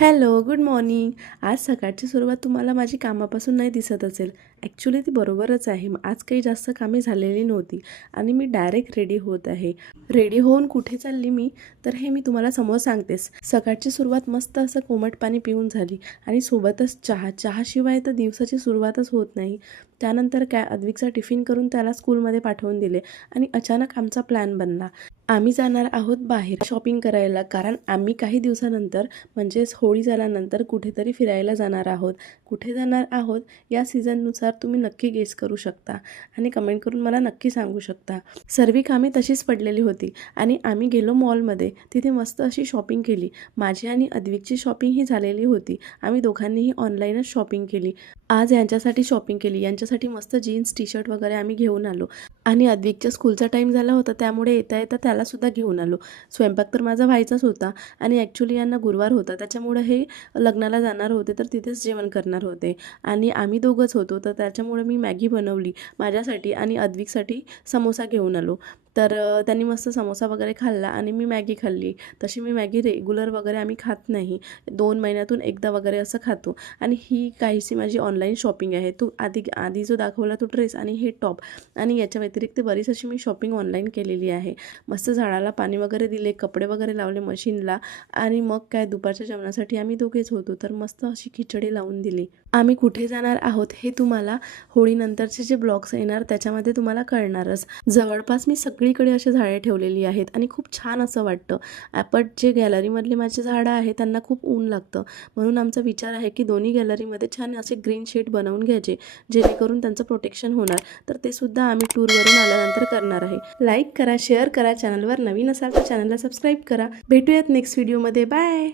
Hello, good morning. आज सकाळची सुरुवात तुम्हाला माझी कामापासून नाही दिसत असेल. ॲक्च्युली ती बरोबरच आहे. आज काही जास्त कामे झालेली नव्हती आणि मी डायरेक्ट रेडी होत आहे. रेडी होऊन कुठे चालली मी, तर हे मी तुम्हाला समोर सांगतेस. सकाळची सुरुवात मस्त असं कोमट पाणी पिऊन झाली आणि सोबतच चहा. चहाशिवाय तर दिवसाची सुरुवातच होत नाही. त्यानंतर काय अद्विकचा टिफिन करून त्याला स्कूलमध्ये पाठवून दिले आणि अचानक आमचा प्लॅन बनला. आम्ही जाणार आहोत बाहेर शॉपिंग करायला, कारण आम्ही काही दिवसानंतर म्हणजेच होळी झाल्यानंतर कुठेतरी फिरायला जाणार आहोत. कुठे जाणार आहोत या सीझननुसार तुम्ही नक्की गेस करू शकता आणि कमेंट करून मला नक्की सांगू शकता. सर्व कामे तशीच पडलेली होती आणि आम्ही गेलो मॉलमध्ये. तिथे मस्त अशी शॉपिंग केली. माझी आणि अद्विकची शॉपिंग ही झालेली होती. आम्ही दोघांनीही ऑनलाईनच शॉपिंग केली. आज यांच्यासाठी शॉपिंग केली. यांच्यासाठी मस्त जीन्स टी शर्ट वगैरे आम्ही घेऊन आलो आणि अद्विकच्या स्कूलचा टाईम झाला होता, त्यामुळे येता येता त्यालासुद्धा घेऊन आलो. स्वयंपाक तर माझा व्हायचाच होता आणि ॲक्च्युली यांना गुरुवार होता, त्याच्यामुळे हे लग्नाला जाणार होते तर तिथेच जेवण करणार होते आणि आम्ही दोघंच होतो, तर त्याच्यामुळे मी मॅगी बनवली माझ्यासाठी आणि अद्विकसाठी समोसा घेऊन आलो. तर त्यांनी मस्त समोसा वगैरे खाल्ला आणि मी मॅगी खाल्ली. तशी मी मॅगी रेग्युलर वगैरे आम्ही खात नाही, 2 महिन्यातून एकदा वगैरे असं खातो. आणि ही काहीशी माझी ऑनलाईन शॉपिंग आहे. तो आधी जो दाखवला तो ड्रेस आणि हे टॉप आणि याच्या व्यतिरिक्त बरीच अशी मी शॉपिंग ऑनलाईन केलेली आहे. मस्त झाडाला पाणी वगैरे दिले, कपडे वगैरे लावले मशीनला आणि मग काय दुपारच्या जेवणासाठी आम्ही दोघेच होतो, तर मस्त अशी खिचडी लावून दिली. आम्ही कुठे जाणार आहोत हे तुम्हाला होळीनंतरचे जे ब्लॉग्स येणार त्याच्यामध्ये तुम्हाला कळणारच. जवळपास मी सगळीकडे अशी झाडे ठेवलेली आहेत आणि खूप छान असं वाटतं. पण जे गॅलरीमधले माझे झाडं आहेत त्यांना खूप ऊन लागतं, म्हणून आमचा विचार आहे की दोन्ही गॅलरीमध्ये छान असे ग्रीन शेड बनवून घ्यायचे, जेणेकरून त्यांचं प्रोटेक्शन होणार. तर ते सुद्धा आम्ही टूरवरून आल्यानंतर करणार आहे. लाईक करा, शेअर करा, चॅनलवर नवीन असाल तर चॅनलला सबस्क्राईब करा. भेटूयात नेक्स्ट व्हिडिओमध्ये. बाय.